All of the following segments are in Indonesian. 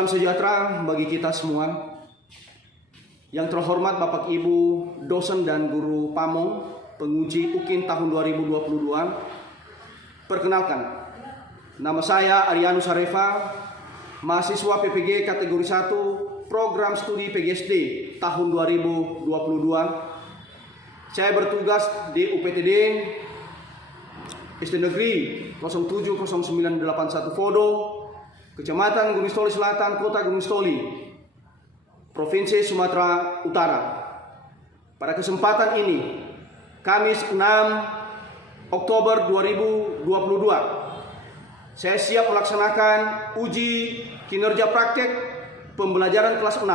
Salam sejahtera bagi kita semua. Yang terhormat Bapak Ibu dosen dan guru Pamong, penguji UKIN tahun 2022. Perkenalkan, nama saya Arianus Harefa, mahasiswa PPG kategori 1, program studi PGSD tahun 2022. Saya bertugas di UPTD SD Negeri 070981 Fodo, Kecamatan Gunung Stoli Selatan, Kota Gunung Stoli, Provinsi Sumatera Utara. Pada kesempatan ini, Kamis 6 Oktober 2022, saya siap melaksanakan uji kinerja praktek pembelajaran kelas 6,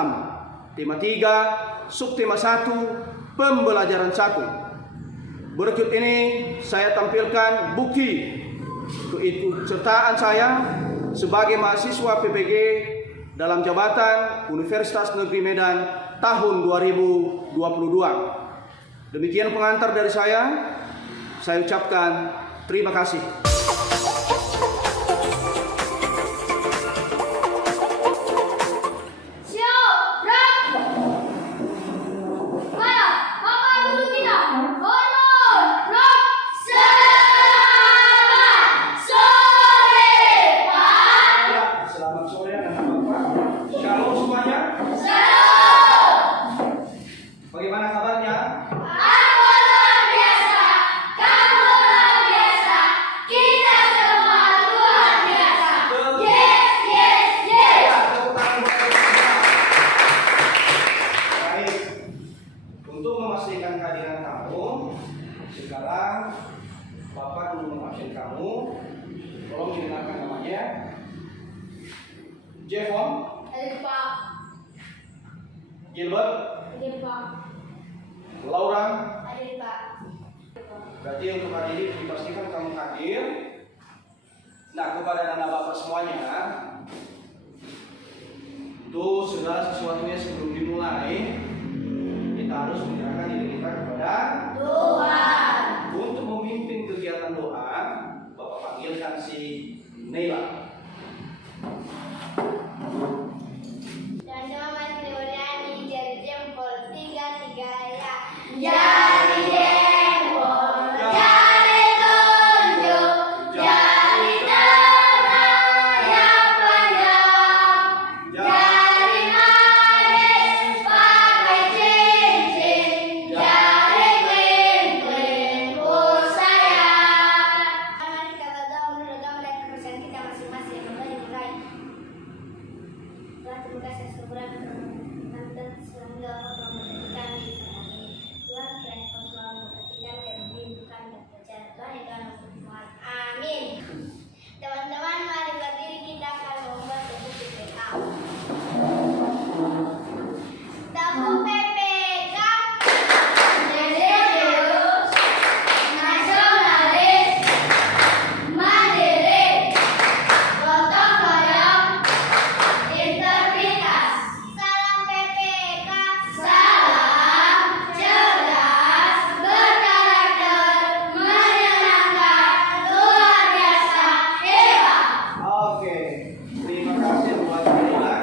tema 3, subtema 1, pembelajaran 1. Berikut ini saya tampilkan bukti keikutsertaan saya sebagai mahasiswa PPG dalam jabatan Universitas Negeri Medan tahun 2022. Demikian pengantar dari saya ucapkan terima kasih. Bagaimana kabarnya? Aku luar biasa, kamu luar biasa, kita semua luar biasa. Yes, yes, yes. Baik, untuk memastikan kehadiran kamu, sekarang Bapak dulu mengabsen kamu. Tolong dikenalkan namanya. Jevon, Hadir Pak, Gilbert, hadir Pak, Laura. hadir Pak. Berarti untuk hari ini dipastikan kamu hadir. Nah, kepada anak bapak semuanya, itu segala sesuatunya sebelum dimulai, kita harus menyerahkan diri kita kepada Tuhan. Untuk memimpin kegiatan doa, Bapak panggilkan si Neila. Dan selamat menyanyi jari jempol 3 ya. Jari jempol, jari telunjuk, jari tengah yang panjang, jari manis pakai cincin, jari kelingking ku sayang. Mari kita berdoa menurut agama dan kepercayaan kita masing-masing yang kembali meraih. Tuhan, terima kasih atas keberadaan dan sehingga Kau memberkati kami. Tuhan, kiranya Kau selalu memberkati kami dan membimbing kami dan percaya Tuhan yang dalam Tuhan. Amin. Teman-teman, mari berdiri, kita akan membuat tepuk PPK. Tepuk PPK. Religius, nasionalis, mandiri, gotong royong, integritas. Salam PPK. Salam cerdas, berkarakter, menyenangkan, luar biasa, hebat. Oke, terima kasih buat Neila.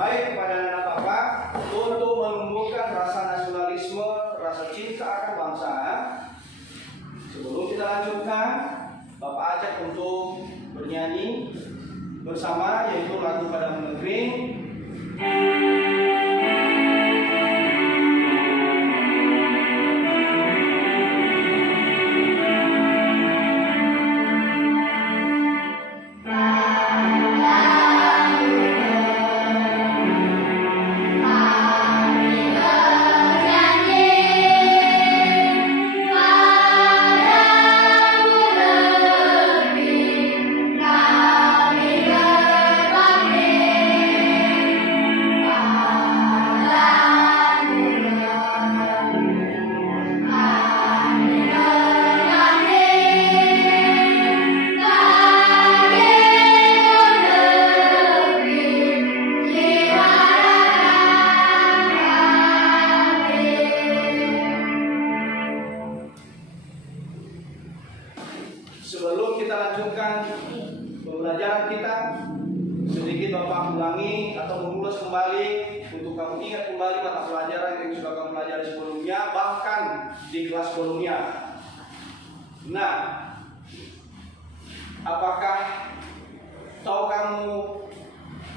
Baik, kepada anak bapak, untuk menumbuhkan rasa nasionalisme, rasa cinta akan bangsa. Sebelum kita lanjutkan, Bapak ajak untuk bernyanyi bersama, yaitu lagu Padamu Negeri. Kami berbakti mengulas kembali, untuk kamu ingat kembali mata pelajaran yang sudah kamu pelajari sebelumnya, bahkan di kelas sebelumnya. Nah, apakah tahu kamu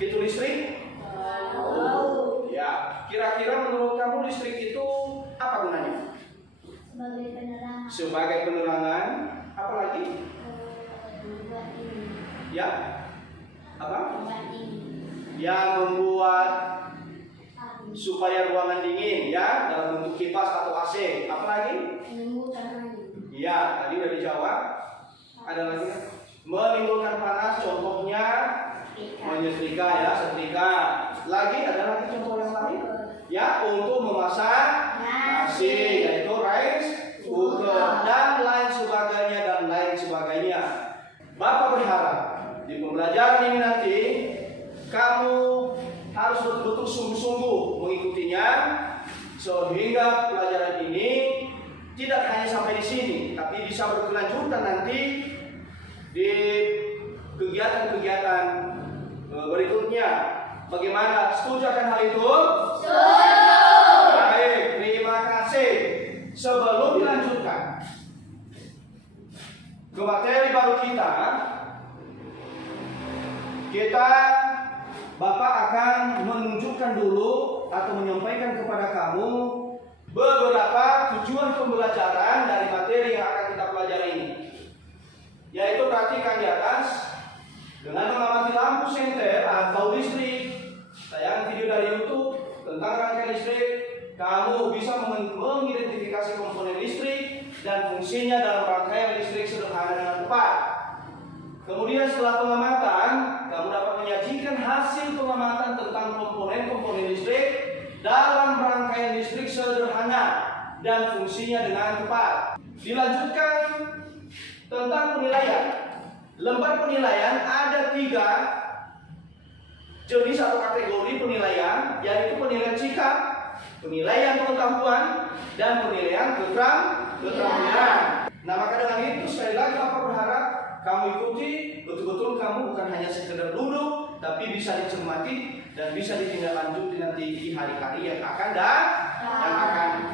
itu listrik? Tahu. Ya, kira-kira menurut kamu listrik itu apa gunanya? Sebagai penerangan. Sebagai penerangan, apa lagi? Membuat ini. Ya, apa? Membuat ini. Yang membuat Angin. supaya ruangan dingin, ya, dalam bentuk kipas atau AC. Apa lagi? Menyembuhkan angin. Ya, tadi udah dijawab. Ada lagi kan? Menimbulkan panas, contohnya menyetrika, ya, setrika. Lagi ada lagi contoh yang lain? Ya, untuk memasak nasi, yaitu rice cooker, dan lain sebagainya dan lain sebagainya. Bapak berharap di pembelajaran ini nanti kamu harus betul-betul sungguh-sungguh mengikutinya, sehingga pelajaran ini tidak hanya sampai di sini, tapi bisa berkelanjutan nanti di kegiatan-kegiatan berikutnya. Bagaimana? Setuju akan hal itu? Setuju. Baik, terima kasih. Sebelum dilanjutkan ke materi baru kita Bapak akan menunjukkan dulu atau menyampaikan kepada kamu beberapa tujuan pembelajaran dari materi yang akan kita pelajari ini. Yaitu perhatikan di atas, dengan mengamati lampu senter atau listrik, tayangan video dari YouTube tentang rangkaian listrik, kamu bisa mengidentifikasi komponen listrik dan fungsinya dalam rangkaian listrik sederhana dengan tepat. Kemudian setelah pengamatan, kamu dapat menyajikan hasil pengamatan tentang komponen-komponen listrik dalam rangkaian listrik sederhana dan fungsinya dengan tepat. Dilanjutkan tentang penilaian. Lembar penilaian ada 3 jenis atau kategori penilaian, yaitu penilaian sikap, penilaian pengetahuan, dan penilaian keterampilan. Nah, maka dengan itu sekali lagi Bapak berharap kamu ikuti betul-betul, kamu bukan hanya sekedar duduk, tapi bisa dicermati dan bisa ditindaklanjuti nanti di hari-hari yang akan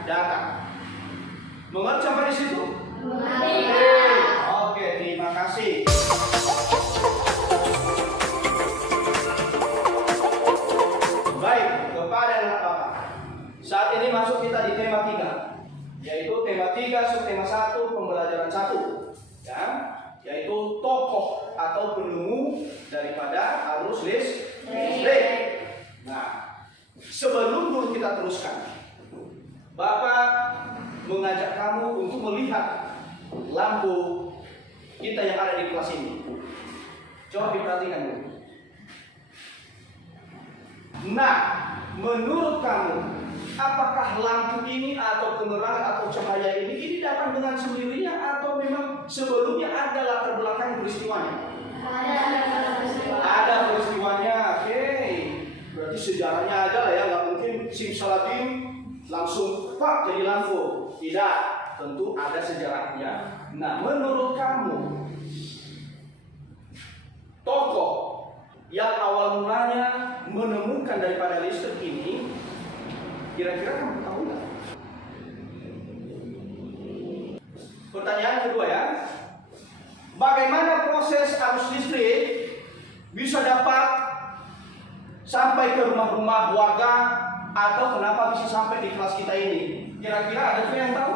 datang. Mengerti sampai di situ? Oke, terima kasih. Baik, kepada anak Bapak. Saat ini masuk kita di tema 3, yaitu tema 3 subtema 1 pembelajaran 1, ya, yaitu tokoh atau penemu daripada arus listrik. Nah, sebelum dulu kita teruskan, Bapak mengajak kamu untuk melihat lampu kita yang ada di kelas ini. Coba diperhatikan dulu. Nah, menurut kamu, apakah lampu ini atau penerangan atau cahaya ini datang dengan sendirinya atau memang sebelumnya ada latar belakang peristiwanya? Ada peristiwanya. Oke. Berarti sejarahnya ada lah ya, nggak mungkin simsalabim langsung pak jadi lampu. Tidak, tentu ada sejarahnya. Nah, menurut kamu, tokoh yang awal mulanya menemukan daripada listrik ini, kira-kira kamu tahu nggak? Pertanyaan kedua ya, bagaimana proses arus listrik bisa dapat sampai ke rumah-rumah warga, atau kenapa bisa sampai di kelas kita ini? Kira-kira ada juga yang tahu?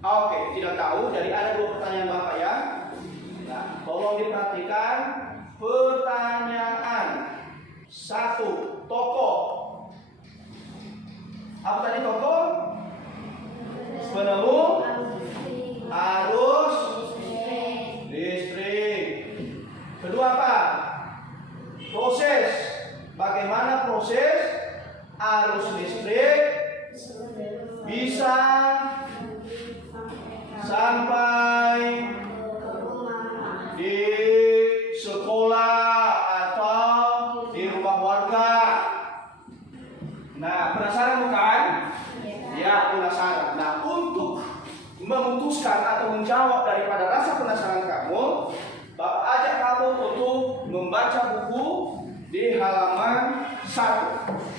Oke, tidak tahu. Jadi ada 2 pertanyaan Bapak ya. Nah, tolong diperhatikan pertanyaan 1. Tokoh. Apa tadi tokoh? Penemu arus listrik. Kedua apa? Proses. Bagaimana proses arus listrik bisa sampai di sekolah atau di rumah warga. Nah, penasaran bukan? Ya, penasaran. Nah, untuk memutuskan atau menjawab daripada rasa penasaran kamu, Bapak ajak kamu untuk membaca buku di halaman 1.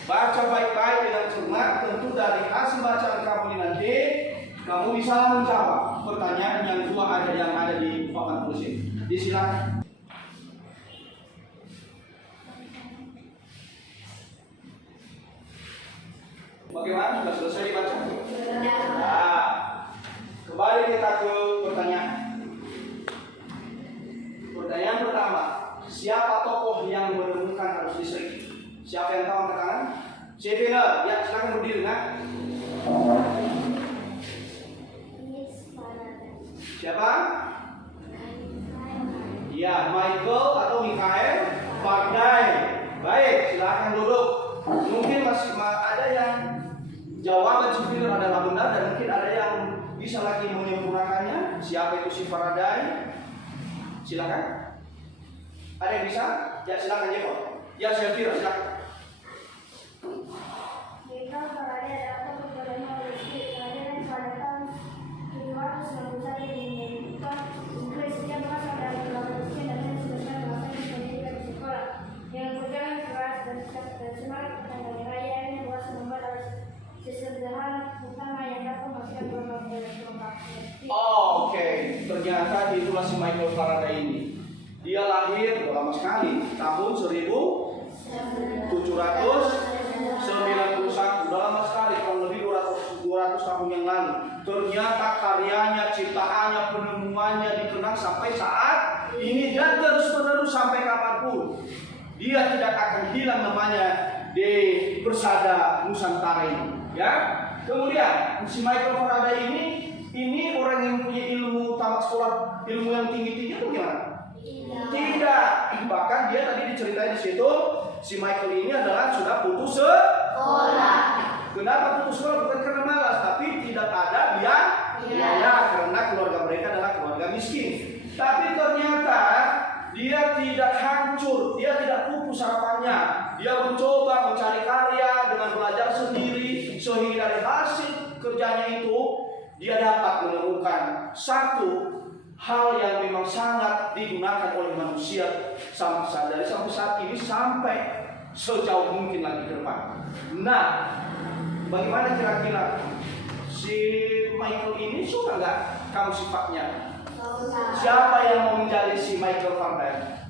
Baca baik-baik dengan cermat. Tentu dari hasil bacaan kamu ini nanti kamu bisa menjawab pertanyaan yang dua yang ada di papan tulis ini. Disilakan. Bagaimana? Sudah selesai dibaca? Nah, kembali kita ke pertanyaan. Pertanyaan pertama, siapa tokoh yang menemukan arus listrik? Siapa yang tahu angkat tangan? Cipiner, ya silakan berdiri, nak. Siapa? Ya, Michael atau Michael Faraday. Baik, silakan duduk. Mungkin masih ada yang jawaban Cipiner adalah benar dan mungkin ada yang bisa lagi menyempurnakannya. Siapa itu si Faraday? Silakan. Ada yang bisa? Ya silakan jawab. Ya Syafira silakan. Michael Faraday adalah tokoh listrik yang pada tahun 1791 di Inggris. Dia berasal dari keluarga miskin dan sebesar bahasa pendidikan di sekolah. Yang berjalan keras dan semangat tentang raya ini buat membuat arus sesederhana utama yang dapat menghasilkan berbagai kelompok. Oke, ternyata itulah si Michael Faraday ini. Dia lahir lama sekali tahun 1791, sudah lama sekali, kurang lebih 200 tahun yang lalu. Ternyata karyanya, ciptaannya, penemuannya dikenang sampai saat ini dan terus-menerus sampai kapanpun. Dia tidak akan hilang namanya di persada Nusantara ini. Ya. Kemudian si Michael Faraday ini orang yang punya ilmu tamat sekolah, ilmu yang tinggi-tinggi itu gimana? Tidak. Bahkan dia tadi diceritain di situ, si Michael ini adalah sudah putus sekolah. Kenapa putus sekolah? Bukan karena malas, tapi tidak ada biaya karena keluarga mereka adalah keluarga miskin. Tapi ternyata dia tidak hancur, dia tidak pupus harapannya. Dia mencoba mencari karya dengan belajar sendiri, sehingga dari hasil kerjanya itu dia dapat menemukan satu hal yang memang sangat digunakan oleh manusia dari sampai saat ini sampai sejauh mungkin lagi ke depan. Nah, bagaimana kira-kira si Michael ini suka nggak kamu sifatnya? Siapa yang mau menjadi si Michael Faraday?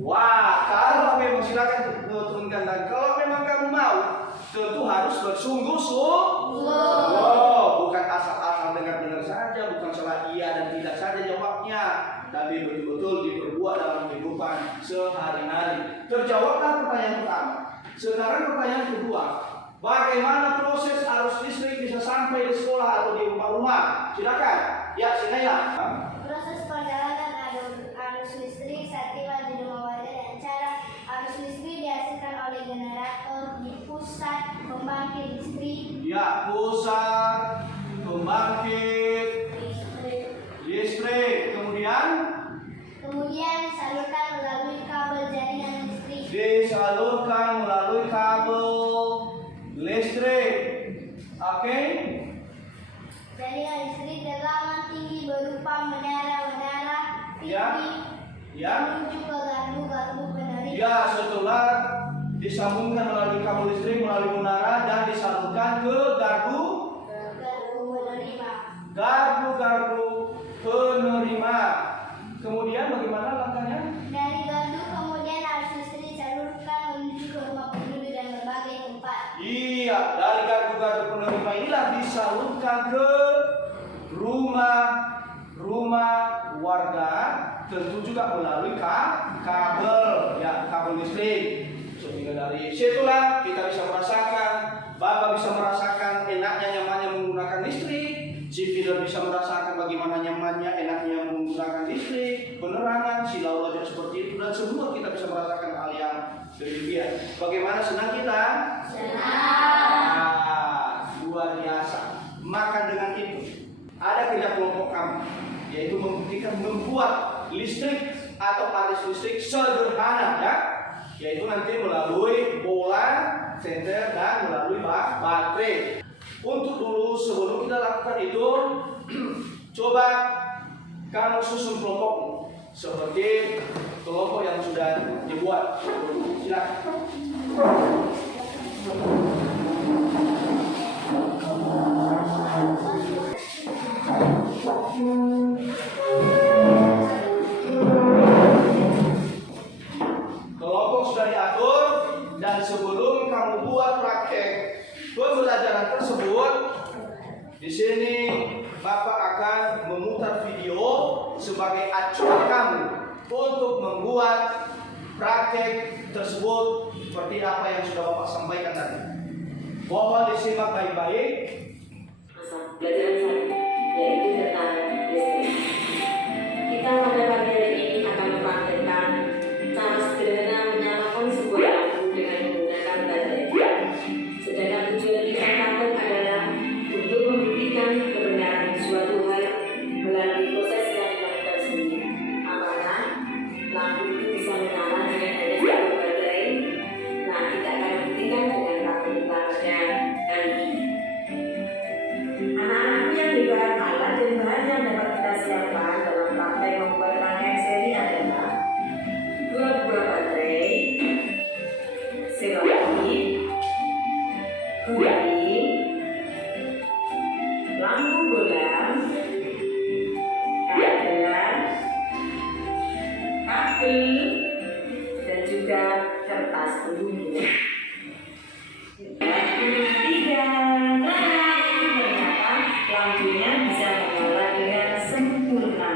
Wah, kalau memang silakan turunkan tangan. Kalau memang kamu mau, tentu harus bersungguh-sungguh. Oh, bukan asal-asal dengar-dengar saja, bukan salah iya dan tidak saja jawabnya, tapi betul-betul diperbuat dalam kehidupan sehari-hari. Terjawablah pertanyaan pertama. Sekarang pertanyaan kedua. Bagaimana proses arus listrik bisa sampai di sekolah atau di rumah-rumah? Silakan. Ya, Sinaya. Proses perjalanan arus listrik saat tiba di rumah warga dan cara arus listrik dihasilkan oleh generator di pusat pembangkit listrik. Ya, pusat pembangkit listrik. Kemudian Disalurkan melalui kabel jaringan listrik. Disalurkan melalui kabel listrik. Oke. Jaringan listrik teraman tinggi berupa menara-menara tinggi menuju ke gardu-gardu penerima. Ya, setelah disambungkan melalui kabel listrik melalui menara dan disalurkan ke gardu penerima. Kemudian bagaimana langkahnya? Dari gardu kemudian arus listrik disalurkan menuju ke rumah penduduk dan berbagai tempat. Iya, dari gardu penerima inilah disalurkan ke rumah warga, tentu juga melalui kabel listrik. Sehingga dari situlah kita bisa merasakan, Bapak bisa merasakan enaknya nyamannya menggunakan listrik. Cipiner bisa merasakan bagaimana nyamannya enaknya menggunakan listrik, penerangan, silau roja seperti itu, dan semua kita bisa merasakan hal yang demikian. Bagaimana senang kita? Senang. Luar biasa. Maka dengan itu ada kerja kelompok kami, yaitu membuktikan membuat listrik atau arus listrik sederhana, yaitu nanti melalui bola, senter, dan melalui baterai. Untuk dulu sebelum kita lakukan itu, coba kamu susun kelompokmu seperti kelompok yang sudah sudah dibuat. Silakan. Kelompok sudah diatur dan sebelum kamu buat praktek pembelajaran tersebut, di sini Bapak akan memutar video sebagai acuan kamu untuk membuat praktek tersebut seperti apa yang sudah Bapak sampaikan tadi. Mohon disimak baik-baik. Pelajaran saya yaitu tentang listrik. Kita pada pagi hari ini akan mempraktekkan cara sederhana menyalakan sebuah lampu dengan menggunakan baterai. Sedangkan tujuan kita praktek adalah untuk membuktikan kebenaran suatu hal melalui proses yang dilakukan sendiri. Apakah lampu itu bisa menyala dengan hanya satu baterai? Nah, kita akan buktikan dengan praktek kita pada kali ini. Anak-anakku yang hebat, alat dan bahan yang dapat kita siapkan dalam praktek membuat rangkaian seri adalah 2 buah baterai, selotip, guli, lampu bola, karet, kabel, dan juga kertas pembungkus. Lampunya bisa menyala dengan sempurna.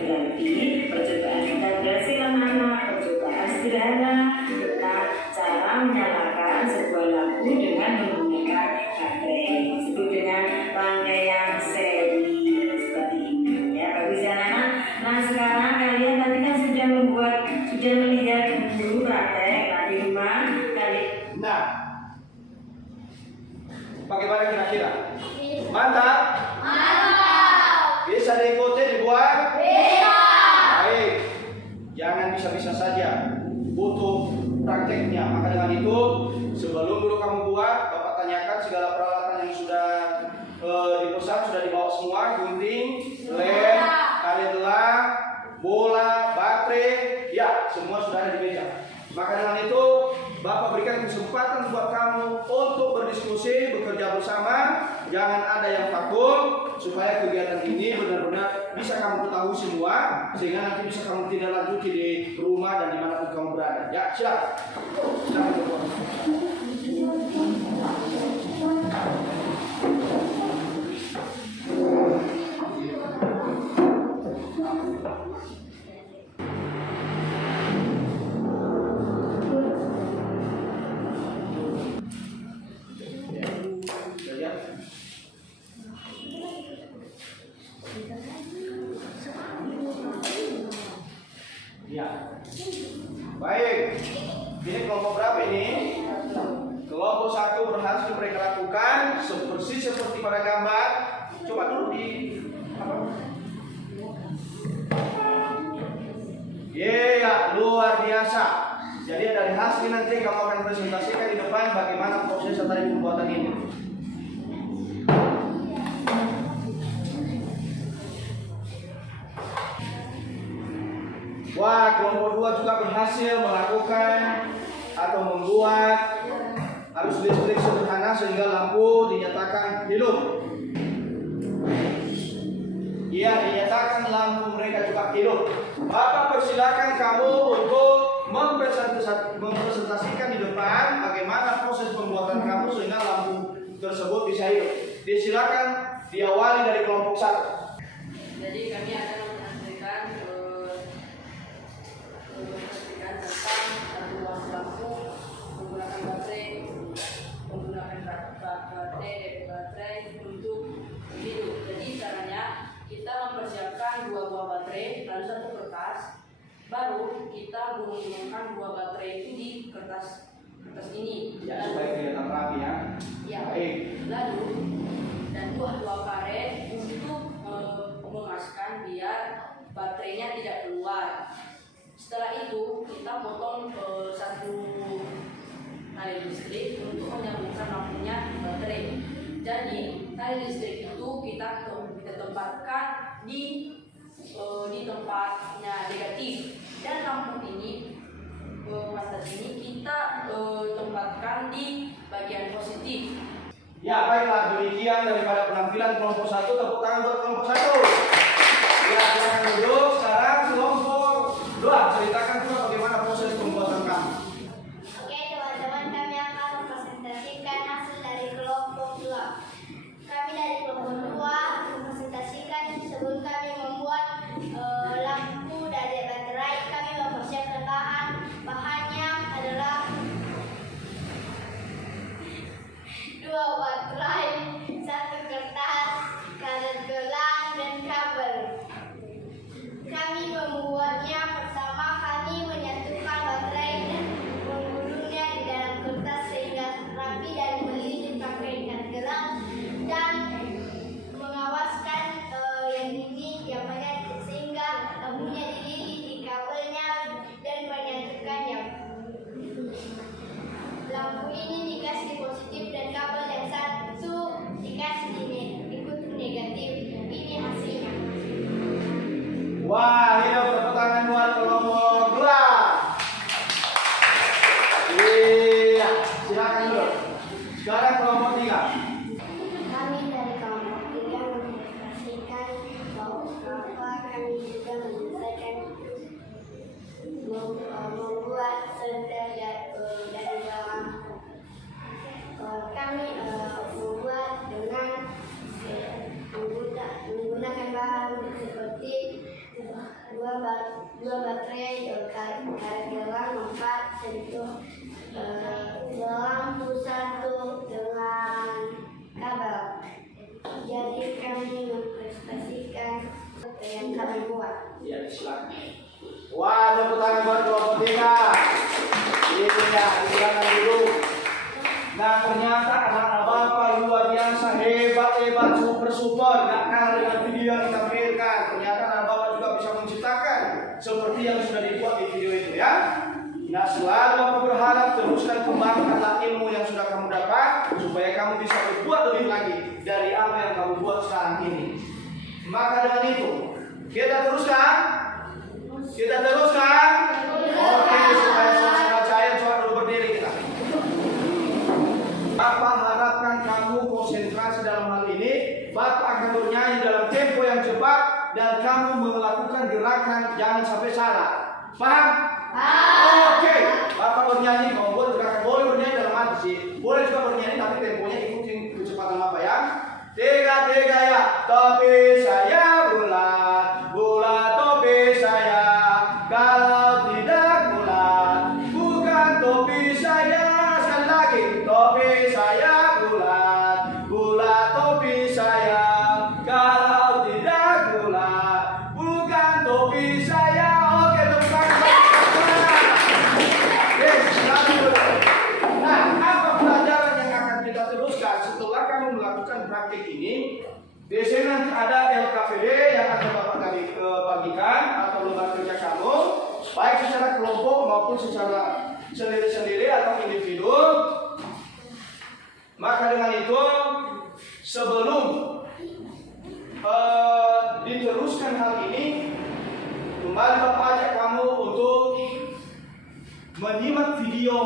Berarti percobaan kita berhasil anak-anak. Percobaan sederhana tentang cara menyalakan sebuah lampu dengan menggunakan baterai. Disebut dengan rangkaian seri seperti ini. Ya, bagus ya anak-anak. Nah, sekarang kalian tadi kan sudah melihat dulu praktek. Nah, di rumah kalian. Nah, bagaimana kira-kira? Mantap? Mantap. Bisa diikuti dibuat? Bisa. Baik. Jangan bisa-bisa saja. Butuh prakteknya. Maka dengan itu, sebelum dulu kamu buat, Bapak tanyakan segala peralatan yang sudah dipesan, sudah dibawa semua, gunting, lem, karetlah, bola, baterai, ya semua sudah ada di meja. Maka dengan itu, Bapak berikan kesempatan buat kamu untuk berdiskusi, bekerja bersama. Jangan ada yang takut, supaya kegiatan ini benar-benar bisa kamu ketahui semua, sehingga nanti bisa kamu tindak lanjuti di rumah dan dimanapun kamu berada. Ya, silakan. Ya. Baik. Ini kelompok berapa ini? Kelompok 1 berhasil mereka lakukan seperti pada gambar. Coba dulu di apa? Ya, luar biasa. Jadi dari hasil nanti kamu akan presentasikan di depan bagaimana proses tadi pembuatan ini. Wah, kelompok 2 juga berhasil melakukan atau membuat arus listrik sederhana sehingga lampu dinyatakan hidup. Iya, dinyatakan lampu mereka juga hidup. Bapak persilakan kamu untuk mempresentasikan di depan bagaimana proses pembuatan kamu sehingga lampu tersebut bisa hidup. Disilakan diawali dari kelompok 1. Jadi kami akan menyampaikan tentang lampu menggunakan baterai untuk hidup. Jadi caranya kita mempersiapkan 2 buah baterai lalu 1 kertas, baru kita gulungkan 2 baterai itu di kertas ini. Ya, supaya kelihatan rapi ya. Ya. Baik. Lalu dan 2 karet untuk memaskan biar baterainya tidak keluar. Setelah itu kita potong 1 tali listrik untuk menyambungkan lampunya baterai. Jadi tali listrik itu kita tempatkan di tempatnya negatif dan lampu ini Ya, baiklah, demikian daripada penampilan kelompok 1. Tepuk tangan buat kelompok 1. Ya, silakan duduk. Sekarang kelompok 2, ceritakan pula bagaimana proses pembuatan kamu. Oke teman-teman, kami akan mempresentasikan hasil dari kelompok 2. Kami dari kelompok 2 mempresentasikan sebelum kami membuat lampu dari baterai. Kami mempersiapkan bahannya adalah 2 baterai, 1 kertas, karet gelang, dan kabel. Kami membuatnya pertama, kami menyatukan baterai dan menggulungnya di dalam kertas sehingga rapi dan melilit pakai ikat gelang dan mengawaskan yang ini sehingga lampunya dililit di kabelnya dan menyatukannya. Lampu ini dikasih positif dan kabel yang satu dikasih kutub negatif. Ini hasilnya. Wah, hidup tepuk tangan buat kelompok 2. Iya, silakan dulu. Sekarang kelompok 3. Kami dari kelompok 3 mempresentasikan bahwa kami juga menyelesaikan membuat setel dari dalam. Kami membuat dengan menggunakan bahan seperti 2 baterai, karet gelang 4, sentuh lampu 1 dengan kabel. Jadi kami mempresentasikan yang kami buat. Ya, silakan. Wah, tepuk tangan buat kelompok 3. Iya, silakan dulu. Nah, ternyata anak-anak Bapak luar biasa, hebat, super. Gak kalah dengan video yang ditampilkan. Ternyata anak Bapak juga bisa menciptakan seperti yang sudah dibuat di video itu ya. Nah, selalu Bapak berharap teruskan kembangkanlah ilmu yang sudah kamu dapat supaya kamu bisa berbuat lebih lagi dari apa yang kamu buat sekarang ini. Maka dengan itu, kita teruskan. Oke, supaya suasana cair, coba dulu berdiri kita. Bapak harapkan kamu konsentrasi dalam hal ini. Bapak akan bernyanyi dalam tempo yang cepat dan kamu melakukan gerakan jangan sampai salah. Paham? Oke. Bapak bernyanyi, mau buat gerakan boleh bernyanyi dalam hati sih. Boleh juga bernyanyi tapi temponya ikutin kecepatan Bapak ya. 3 ya. Topi saya bulat topi saya. Kalau tidak bulat, bukan topi saya. Sekali lagi, topi saya bulat topi saya. Kalau tidak bulat, bukan topi saya. Oke, tepuk tangan. Yes, nah, apa pelajaran yang akan kita teruskan setelah kamu melakukan praktik ini? Di sini nanti ada LKPD yang akan Bapak bagikan atau lembar kerja kamu, baik secara kelompok maupun secara sendiri-sendiri atau individu. Maka dengan itu, sebelum diteruskan hal ini, kembali Bapak ajak kamu untuk menyimak video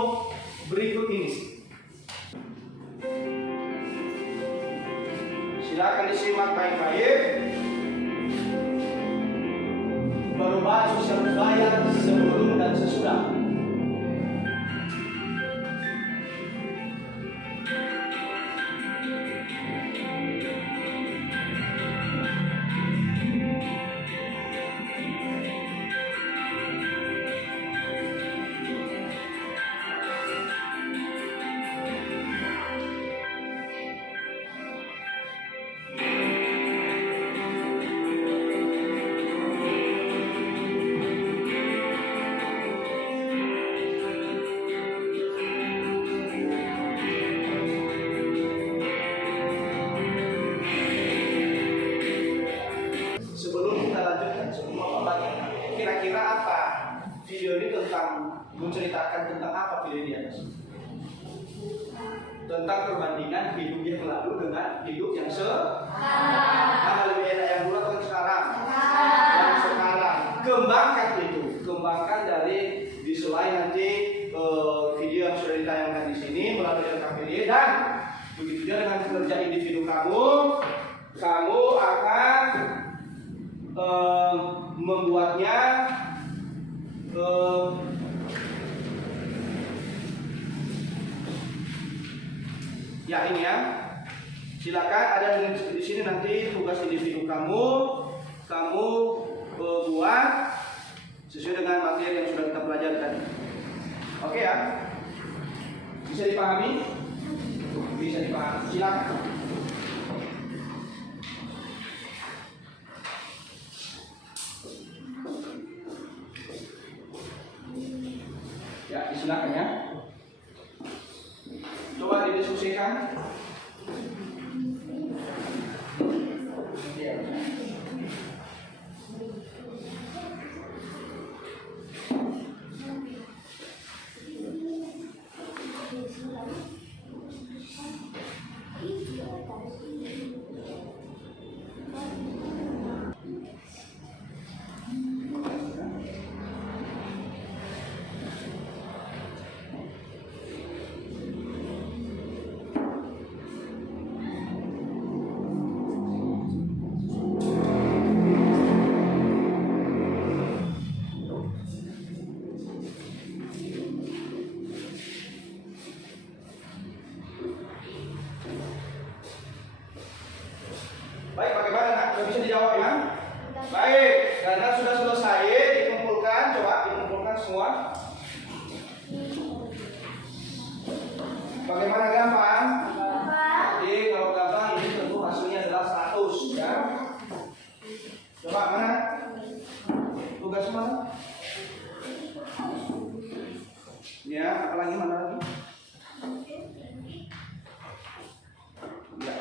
berikut ini. Silakan disimak baik-baik. Perubahan sosial budaya sebelum dan sesudah. Kira-kira apa video ini menceritakan tentang apa video di atas? Tentang perbandingan hidup yang lalu dengan hidup yang sekarang. Mana lebih enak yang dulu atau yang sekarang? Yang sekarang. Kembangkan dari di selain nanti video yang sudah ditayangkan di sini melalui LKPD dan begitu Juga dengan kinerja individu kamu, kamu akan membuatnya ya ini ya. Silakan ada di sini nanti tugas individu kamu buat sesuai dengan materi yang sudah kita pelajari tadi. Oke ya? Bisa dipahami? Bisa dipahami. Silakan. Ya, silakan ya. Coba didiskusikan. Ya. Baik, bagaimana nak? Sudah bisa dijawab ya? Baik, karena sudah selesai dikumpulkan, coba dikumpulkan semua. Bagaimana, gampang? Jadi kalau gampang ini tentu hasilnya adalah 100 ya. Coba mana? Tugas mana? Ya, apalagi mana lagi? Ya.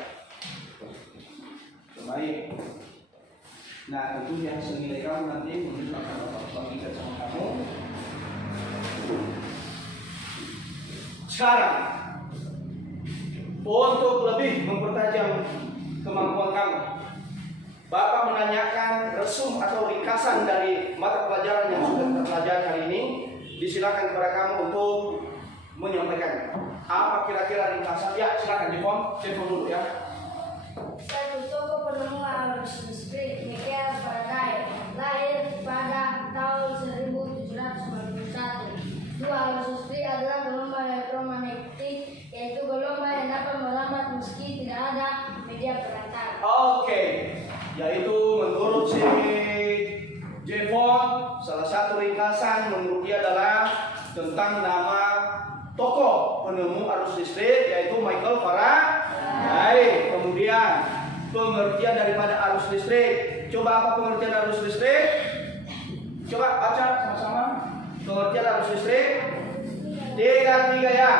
Baik. Nah, tentu yang senilai kamu nanti mungkin akan Bapak bagikan sama kamu. Sekarang, untuk lebih mempertajam kemampuan kamu, Bapak menanyakan resum atau ringkasan dari mata pelajaran yang sudah kita pelajari hari ini. Disilakan kepada kamu untuk menyampaikan. Apa kira-kira ringkasan? Ya, silakan telepon dulu ya. Satu tokoh penemu arus listrik Michael Faraday lahir pada tahun 1791. Dua, arus listrik adalah gelombang elektromagnetik, yaitu gelombang yang dapat melambat meski tidak ada media perantara. Oke, yaitu menurut si Jevon, salah satu ringkasan menurut dia adalah tentang nama tokoh penemu arus listrik yaitu Michael Faraday. Kemudian pengertian daripada arus listrik. Coba apa pengertian arus listrik? Coba baca sama-sama. Pengertian arus listrik. 3 ya.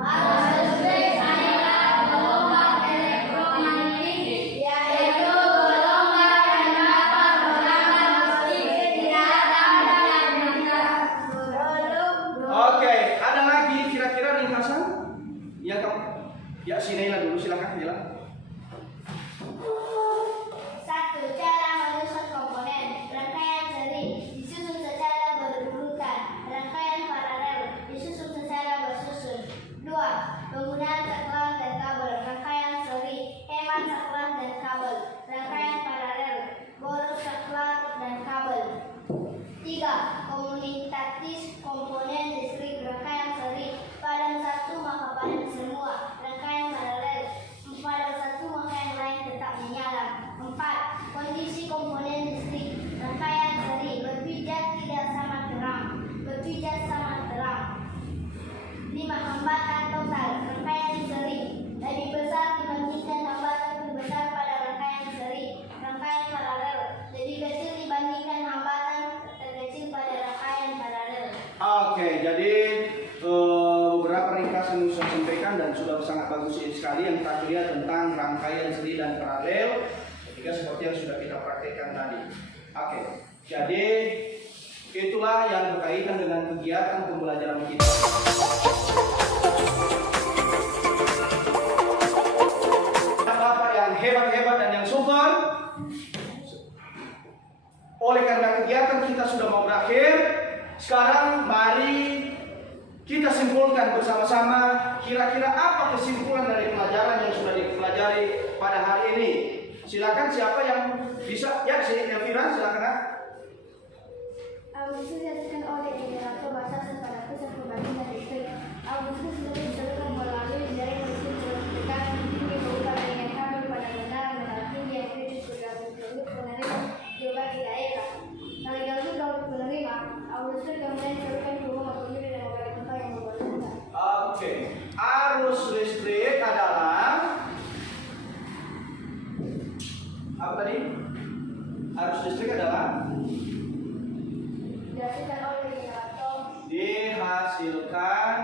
Arus listrik adalah gelombang elektromagnetik, yaitu gelombang yang dapat melambat meski tidak ada media perantara. Oke, ada lagi kira-kira ringkasan? Ya kamu. Ya Nela dulu silakan Nela. Satu, cara menyusun komponen. Rangkaian seri disusun secara berurutan. Rangkaian paralel disusun secara bersusun. Dua, penggunaan saklar dan kabel. Rangkaian seri hemat saklar dan kabel. Rangkaian paralel boros saklar dan kabel. Tiga, komunitatis komponen listrik. Rangkaian seri padam satu maka padam semua. Rangkaian paralel padam satu maka yang lain tetap menyala. Empat, kondisi komponen listrik. Rangkaian seri berpijat tidak sama terang. Berpijat sama terang. Lima, hambatan total. Rangkaian seri lebih besar dibandingkan hambatan terbesar pada rangkaian seri. Rangkaian paralel lebih kecil dibandingkan hambatan terkecil pada rangkaian paralel. Oke, jadi beberapa ringkasan yang saya sampaikan dan sudah sangat bagus sekali. Yang terakhir tentang rangkaian seri dan paralel, ketika seperti yang sudah kita praktekkan tadi. Oke, jadi itulah yang berkaitan dengan kegiatan pembelajaran kita. Bapak yang hebat-hebat dan yang super. Oleh karena kegiatan kita sudah mau berakhir, sekarang mari kita simpulkan bersama-sama kira-kira apa kesimpulan dari pelajaran yang sudah dari pada hari ini. Silakan siapa yang bisa? Ya, si Elvira, silakan. Kak. Agustus dihasilkan oleh generator basah pada pusat pembangkit listrik. Agustus sendiri disalurkan melalui jaring listrik dengan tinggi berupa jaringan kabel pada benda tinggi yang kritis bergabung penerima geografi daerah. Tergantung dari penerima, Agustus kemudian disalurkan ke rumah pemilik dan beberapa tempat yang berbeda. Oke, arus listrik adalah apa tadi? Arus listrik adalah dihasilkan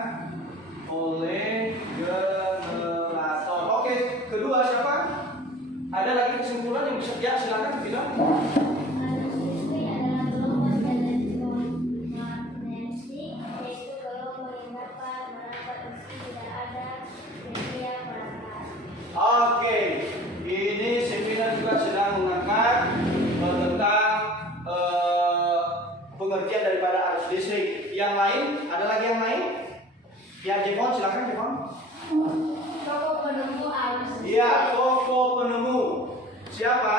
oleh generator. Oke, kedua siapa? Ada lagi kesimpulan yang bisa? Ya, silakan bilang. Arus listrik adalah gelombang elektromagnetik, yaitu gelombang yang dapat merambat meski tidak ada media perangkat. Oke, ini seminar juga sedang mengangkat tentang pengertian daripada arus listrik. Yang lain, ada lagi yang lain? Ya, Jevon, silakan Jevon. Tokoh penemu arus listrik. Iya, tokoh penemu. Siapa?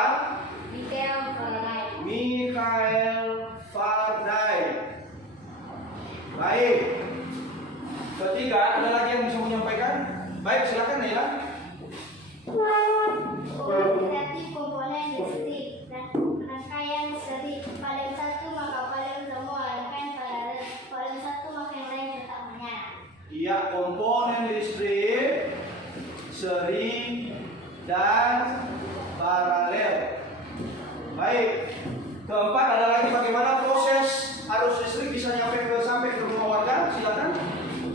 Michael Faraday. Michael Faraday. Baik. Ketiga, ada lagi yang bisa menyampaikan? Baik, silakan Naila. Kreatif komponen listrik dan rangkaian seri pada satu maka pada semua rangkaian pada satu maka yang lain tetap menyala. Iya, komponen listrik, seri, dan paralel. Baik. Keempat, ada lagi bagaimana proses arus listrik bisa sampai ke rumah warga? Silakan.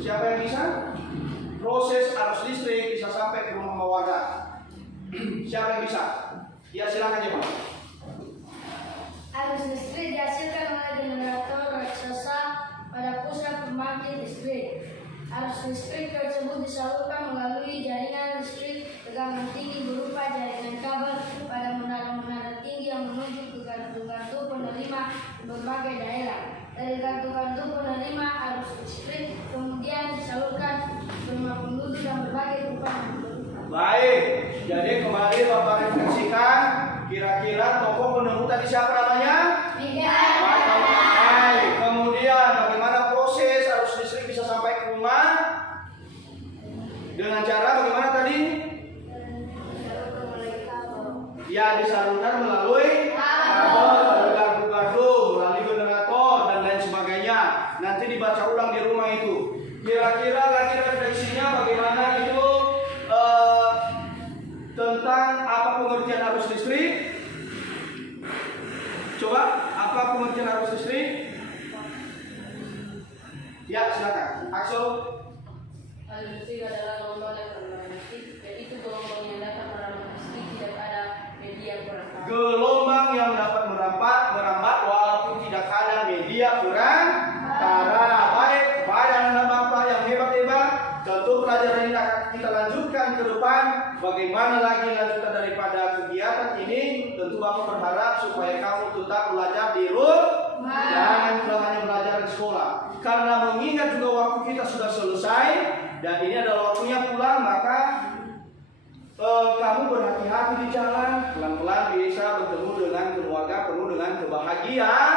Siapa yang bisa? Proses arus listrik bisa sampai ke rumah warga. Siapa yang bisa? Ya, silakan ya, Pak. Arus listrik dihasilkan oleh generator raksasa pada pusat pembangkit listrik. Arus listrik tersebut disalurkan melalui jaringan listrik tegangan tinggi berupa jaringan kabel pada menara-menara tinggi yang menuju ke kartu-kartu penerima berbagai daerah. Dari kartu-kartu penerima arus listrik kemudian disalurkan ke rumah penduduk dan berbagai tempat. Baik, jadi kembali Bapak refleksikan, kira-kira tokoh penemu tadi siapa namanya? Baik, kemudian bagaimana proses arus listrik bisa sampai ke rumah? Dengan cara bagaimana tadi? Ya, disalurkan melalui kabel, gardu-gardu, melalui generator dan lain sebagainya. Nanti dibaca ulang di rumah itu. Kira-kira lagi refleksinya bagaimana itu tentang apa pengertian arus listrik? Coba, apa pengertian arus listrik? Ya, silakan. Axel. Arus listrik adalah gelombang elektromagnetik, yaitu gelombang yang dapat merambat meski tidak ada media perangkat. Gelombang yang dapat merambat walaupun tidak ada media perantara. Baik, pada anak bapak yang hebat-hebat, tentu pelajaran ini akan kita lanjutkan ke depan. Bagaimana lagi lanjutan daripada kegiatan ini? Tentu bapak berharap supaya kamu tetap belajar di rumah, jangan hanya belajar di sekolah. Karena mengingat juga waktu kita sudah selesai dan ini adalah waktunya pulang, maka kamu berhati-hati di jalan, pelan-pelan bisa bertemu dengan keluarga penuh dengan kebahagiaan.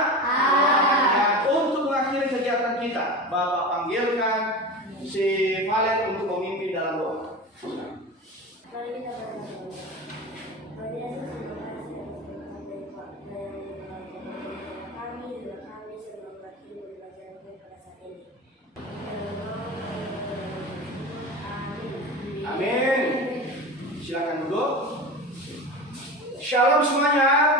Untuk mengakhiri kegiatan kita, Bapak panggilkan si Valen untuk memimpin dalam doa. Mari kita berdoa. Kami sebelum belajar pada saat ini. Amin. Silakan duduk. Shalom semuanya.